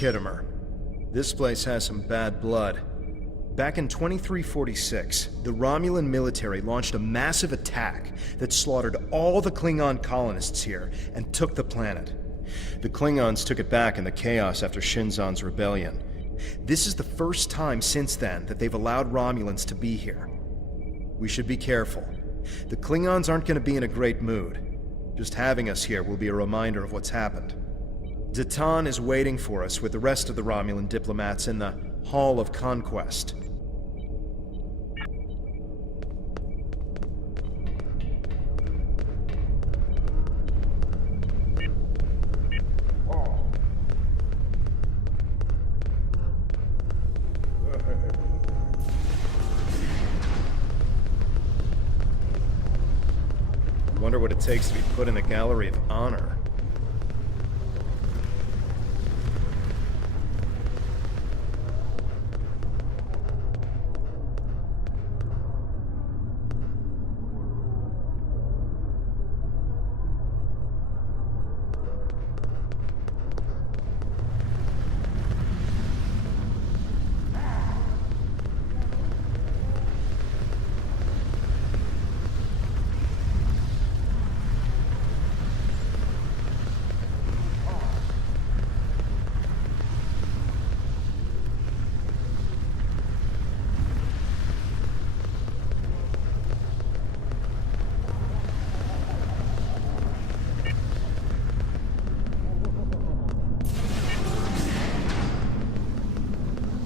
Kittimer. This place has some bad blood. Back in 2346, the Romulan military launched a massive attack that slaughtered all the Klingon colonists here and took the planet. The Klingons took it back in the chaos after Shinzon's rebellion. This is the first time since then that they've allowed Romulans to be here. We should be careful. The Klingons aren't going to be in a great mood. Just having us here will be a reminder of what's happened. Zatan is waiting for us with the rest of the Romulan diplomats in the Hall of Conquest. Wonder what it takes to be put in the Gallery of Honor.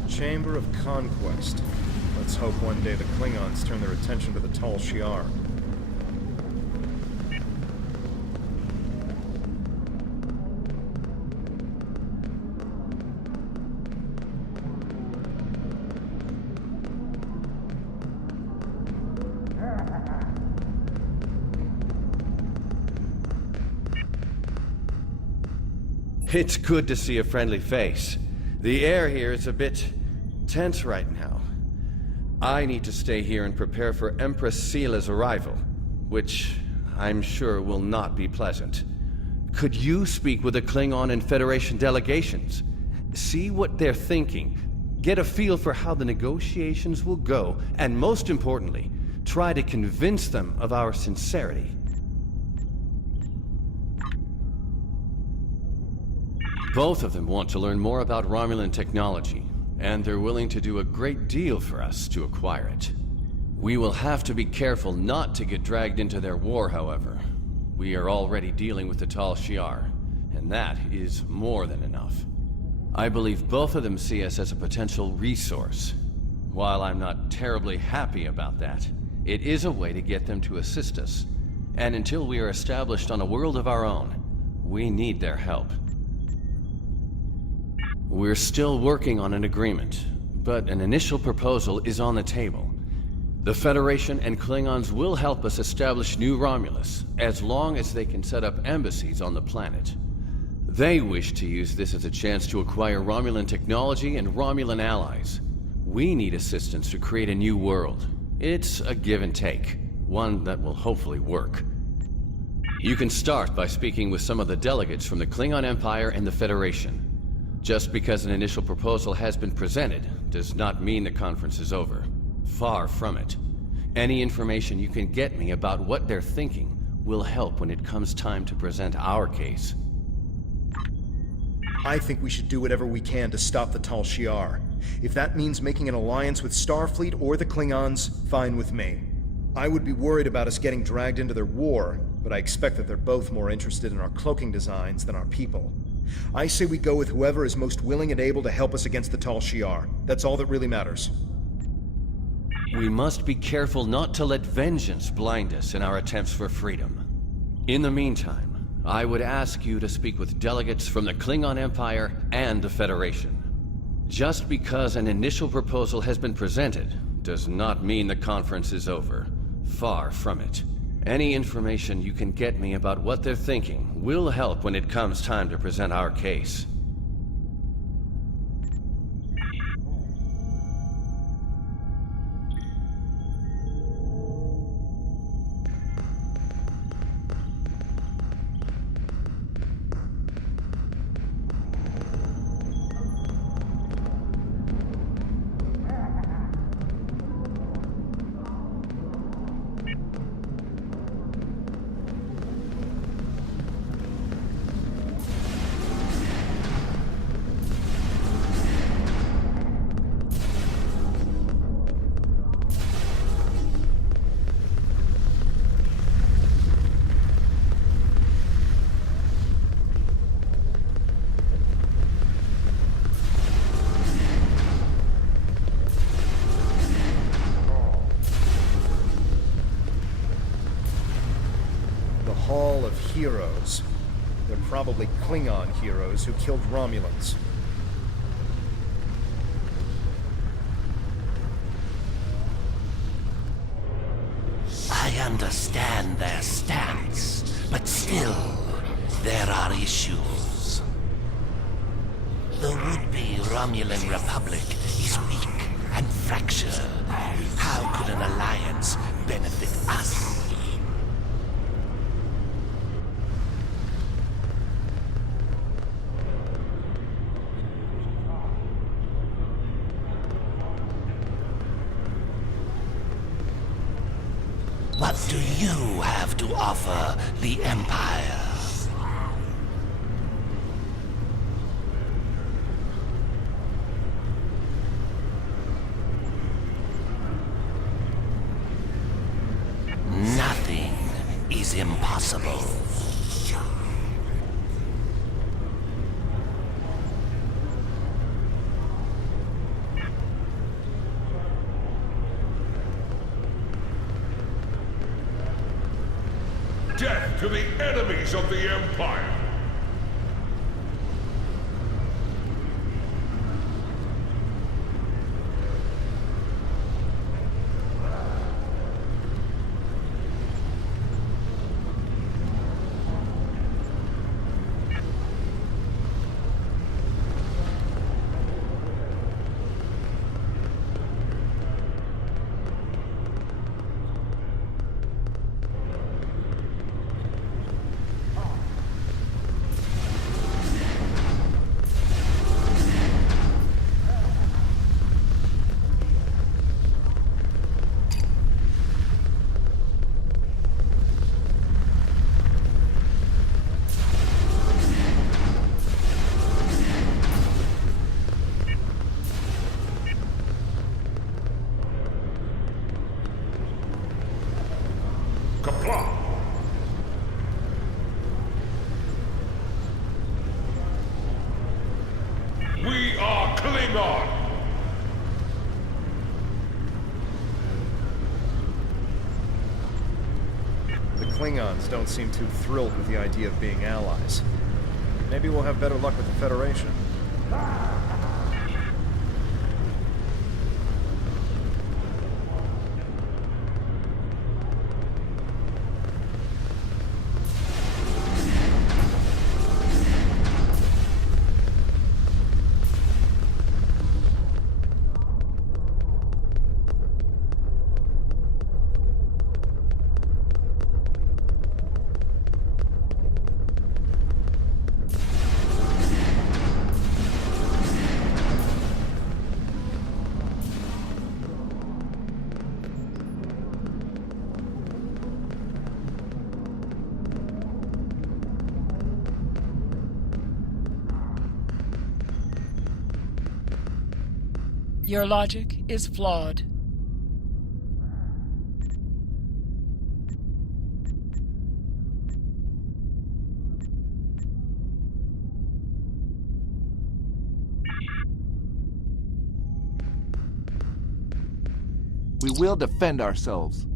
Chamber of Conquest. Let's hope one day the Klingons turn their attention to the Tal Shiar. It's good to see a friendly face. The air here is a bit tense right now. I need to stay here and prepare for Empress Sela's arrival, which I'm sure will not be pleasant. Could you speak with the Klingon and Federation delegations? See what they're thinking, get a feel for how the negotiations will go, and most importantly, try to convince them of our sincerity. Both of them want to learn more about Romulan technology, and they're willing to do a great deal for us to acquire it. We will have to be careful not to get dragged into their war, however. We are already dealing with the Tal Shiar, and that is more than enough. I believe both of them see us as a potential resource. While I'm not terribly happy about that, it is a way to get them to assist us. And until we are established on a world of our own, we need their help. We're still working on an agreement, but an initial proposal is on the table. The Federation and Klingons will help us establish New Romulus, as long as they can set up embassies on the planet. They wish to use this as a chance to acquire Romulan technology and Romulan allies. We need assistance to create a new world. It's a give and take, one that will hopefully work. You can start by speaking with some of the delegates from the Klingon Empire and the Federation. Just because an initial proposal has been presented does not mean the conference is over. Far from it. Any information you can get me about what they're thinking will help when it comes time to present our case. I think we should do whatever we can to stop the Tal Shiar. If that means making an alliance with Starfleet or the Klingons, fine with me. I would be worried about us getting dragged into their war, but I expect that they're both more interested in our cloaking designs than our people. I say we go with whoever is most willing and able to help us against the Tal Shiar. That's all that really matters. We must be careful not to let vengeance blind us in our attempts for freedom. In the meantime, I would ask you to speak with delegates from the Klingon Empire and the Federation. Just because an initial proposal has been presented does not mean the conference is over. Far from it. Any information you can get me about what they're thinking will help when it comes time to present our case. Hall of Heroes. They're probably Klingon heroes who killed Romulans. I understand their stance, but still, there are issues. The would-be Romulan Republic is weak and fractured. How could an alliance benefit us? What do you have to offer the Empire? Nothing is impossible. Death to the enemies of the Empire! Kapla! We are Klingon! The Klingons don't seem too thrilled with the idea of being allies. Maybe we'll have better luck with the Federation. Your logic is flawed. We will defend ourselves.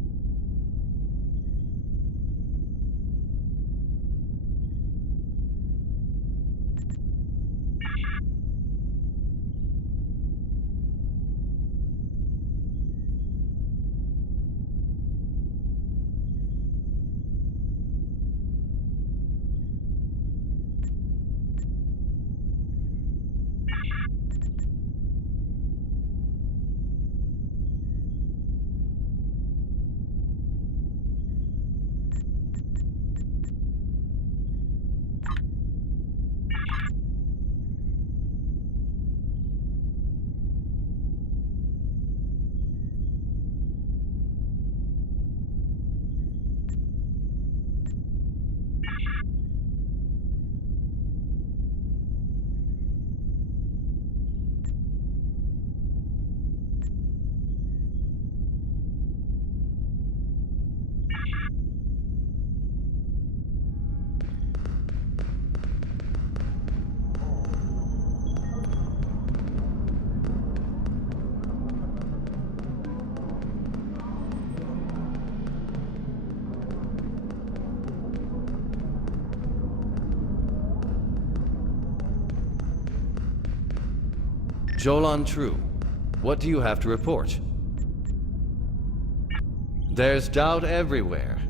Jolan True, what do you have to report? There's doubt everywhere.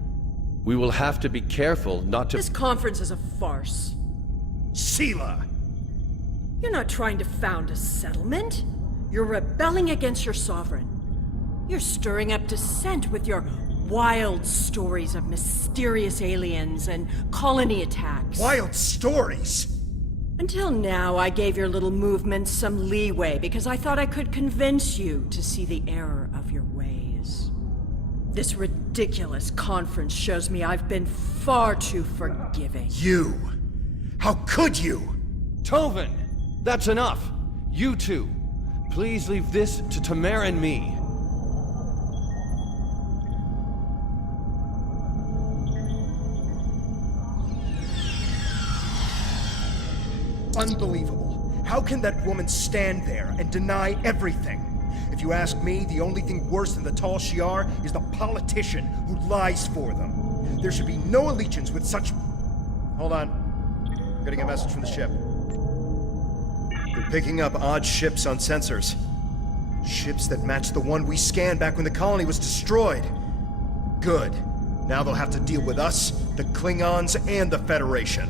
We will have to be careful not to— This conference is a farce. Sela! You're not trying to found a settlement. You're rebelling against your sovereign. You're stirring up dissent with your wild stories of mysterious aliens and colony attacks. Wild stories! Until now, I gave your little movements some leeway because I thought I could convince you to see the error of your ways. This ridiculous conference shows me I've been far too forgiving. You! How could you? Tovin! That's enough! You two! Please leave this to Tamara and me. Unbelievable. How can that woman stand there and deny everything? If you ask me, the only thing worse than the Tal Shiar is the politician who lies for them. There should be no allegiance with such... Hold on. I'm getting a message from the ship. They're picking up odd ships on sensors. Ships that match the one we scanned back when the colony was destroyed. Good. Now they'll have to deal with us, the Klingons, and the Federation.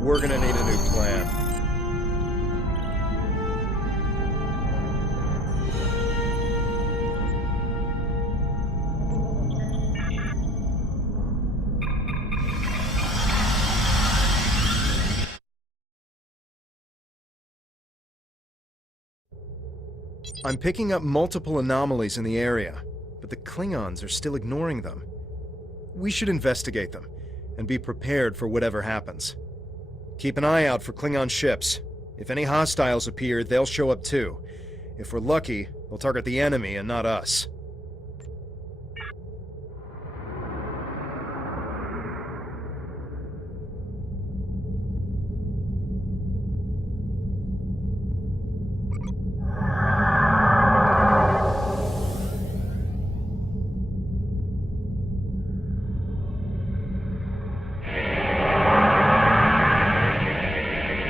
We're gonna need a new plan. I'm picking up multiple anomalies in the area, but the Klingons are still ignoring them. We should investigate them, and be prepared for whatever happens. Keep an eye out for Klingon ships. If any hostiles appear, they'll show up too. If we're lucky, they'll target the enemy and not us.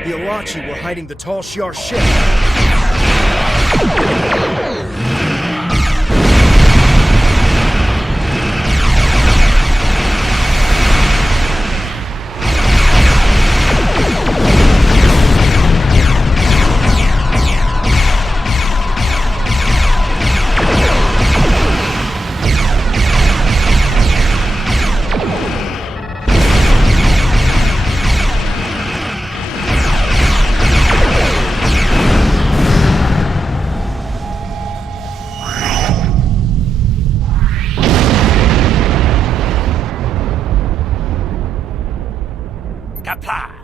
The Alachi were hiding the Tal Shiar ship! Kapla!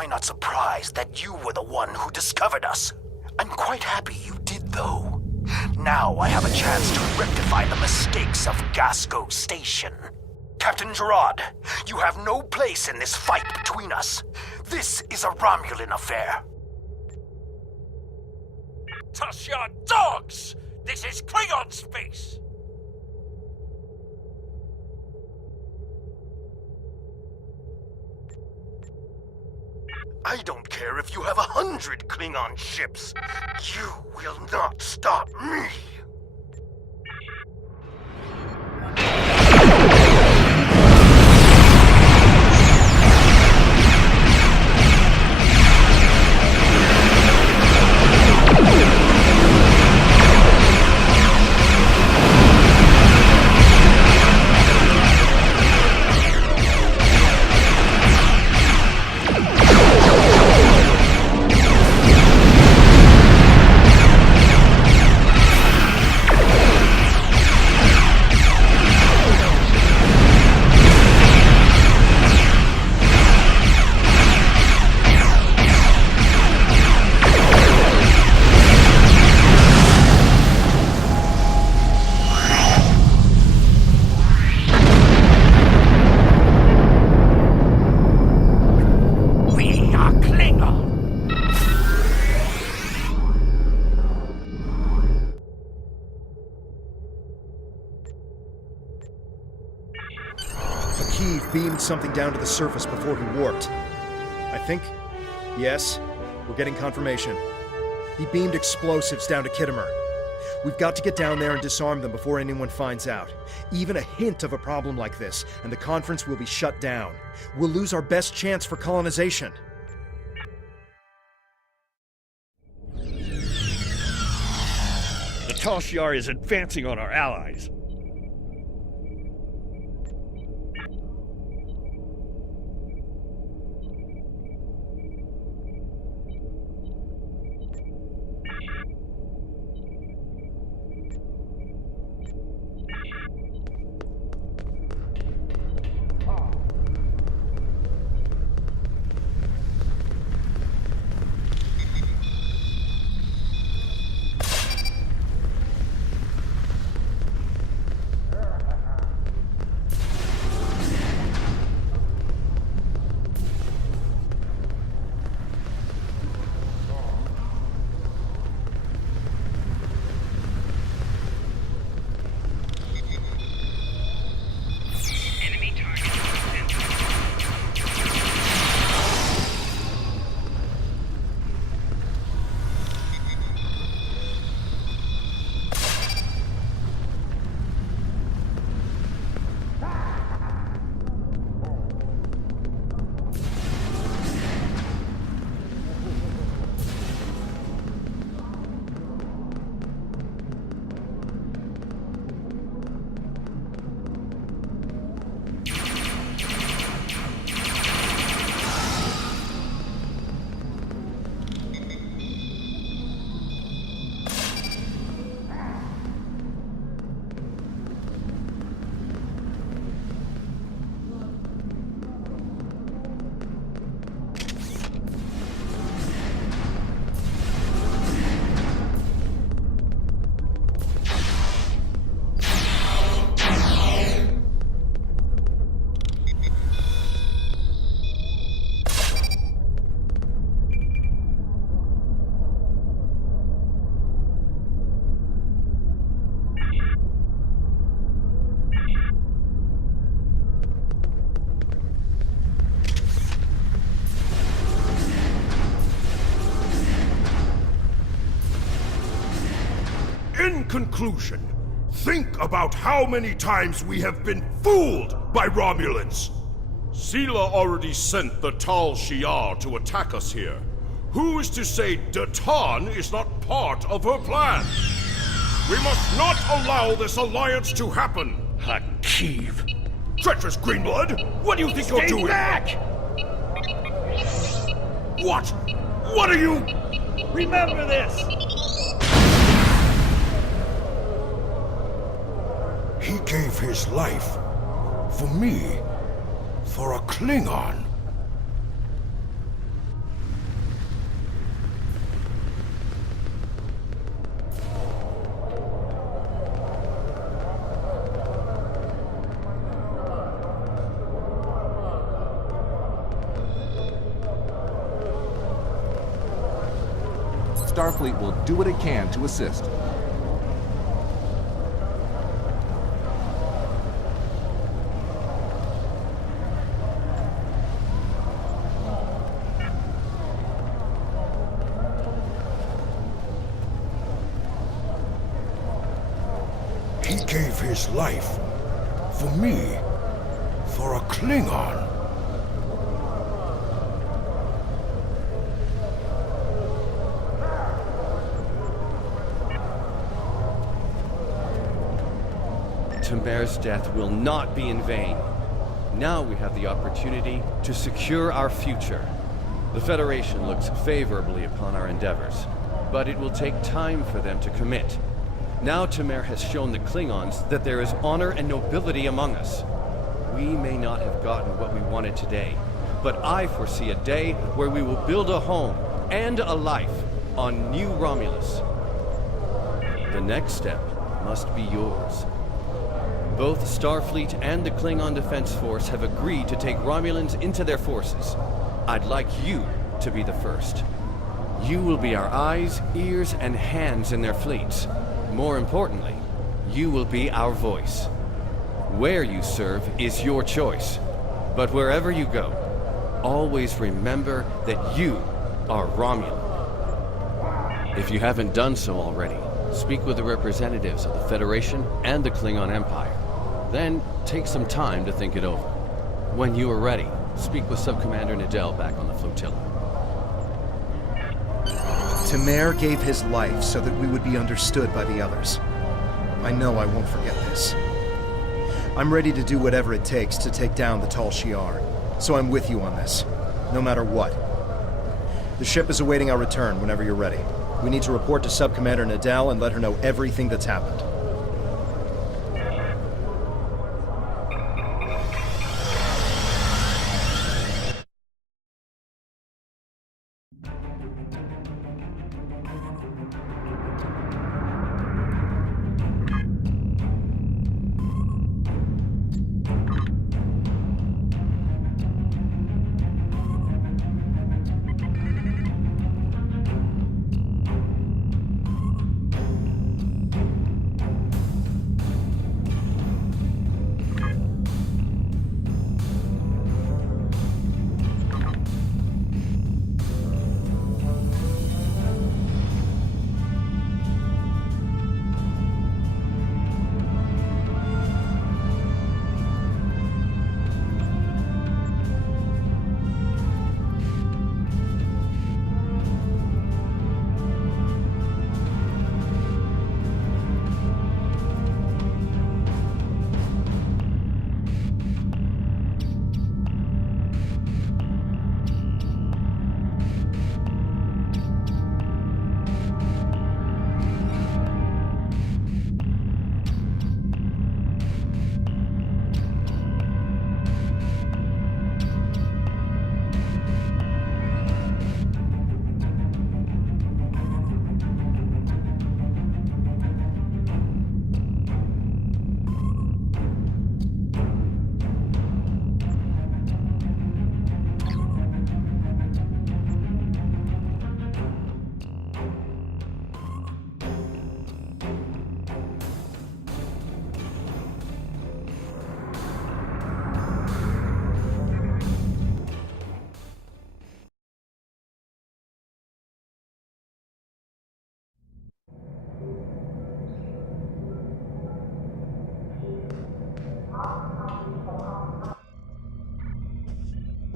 I not surprised that you were the one who discovered us? I'm quite happy you did, though. Now I have a chance to rectify the mistakes of Gasco Station. Captain Gerard, you have no place in this fight between us. This is a Romulan affair. Toss your dogs! This is Klingon space! I don't care if you have 100 Klingon ships. You will not stop me! Beamed something down to the surface before he warped. I think... yes, we're getting confirmation. He beamed explosives down to Kittimer. We've got to get down there and disarm them before anyone finds out. Even a hint of a problem like this, and the conference will be shut down. We'll lose our best chance for colonization. The Tal Shiar is advancing on our allies. In conclusion, think about how many times we have been fooled by Romulans. Sela already sent the Tal Shiar to attack us here. Who is to say Datan is not part of her plan? We must not allow this alliance to happen. Hakeev. Treacherous Greenblood, what do you think you're doing? Back! What? What are you? Remember this! He gave his life for me, for a Klingon. Starfleet will do what it can to assist. He gave his life for me, for a Klingon. Tamer's death will not be in vain. Now we have the opportunity to secure our future. The Federation looks favorably upon our endeavors, but it will take time for them to commit. Now Tamer has shown the Klingons that there is honor and nobility among us. We may not have gotten what we wanted today, but I foresee a day where we will build a home and a life on New Romulus. The next step must be yours. Both Starfleet and the Klingon Defense Force have agreed to take Romulans into their forces. I'd like you to be the first. You will be our eyes, ears, and hands in their fleets. More importantly, you will be our voice. Where you serve is your choice. But wherever you go, always remember that you are Romulan. If you haven't done so already, speak with the representatives of the Federation and the Klingon Empire. Then take some time to think it over. When you are ready, speak with Subcommander Nadell back on the flotilla. Tamer gave his life so that we would be understood by the others. I know I won't forget this. I'm ready to do whatever it takes to take down the Tal Shiar, so I'm with you on this, no matter what. The ship is awaiting our return whenever you're ready. We need to report to Subcommander Nadell and let her know everything that's happened.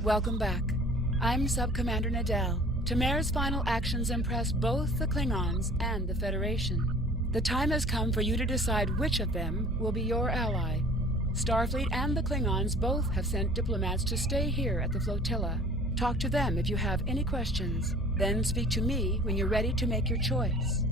Welcome back. I'm Subcommander Nadell. Tamer's final actions impress both the Klingons and the Federation. The time has come for you to decide which of them will be your ally. Starfleet and the Klingons both have sent diplomats to stay here at the flotilla. Talk to them if you have any questions. Then speak to me when you're ready to make your choice.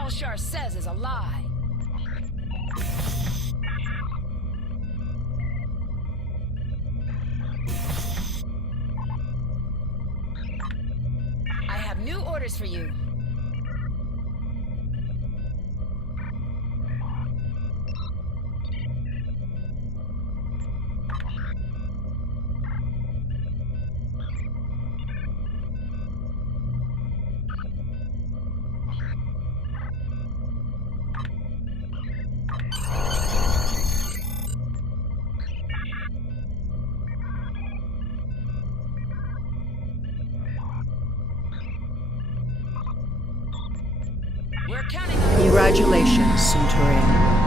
Tal Shar says is a lie. I have new orders for you. We're counting on you. Congratulations, Centurion.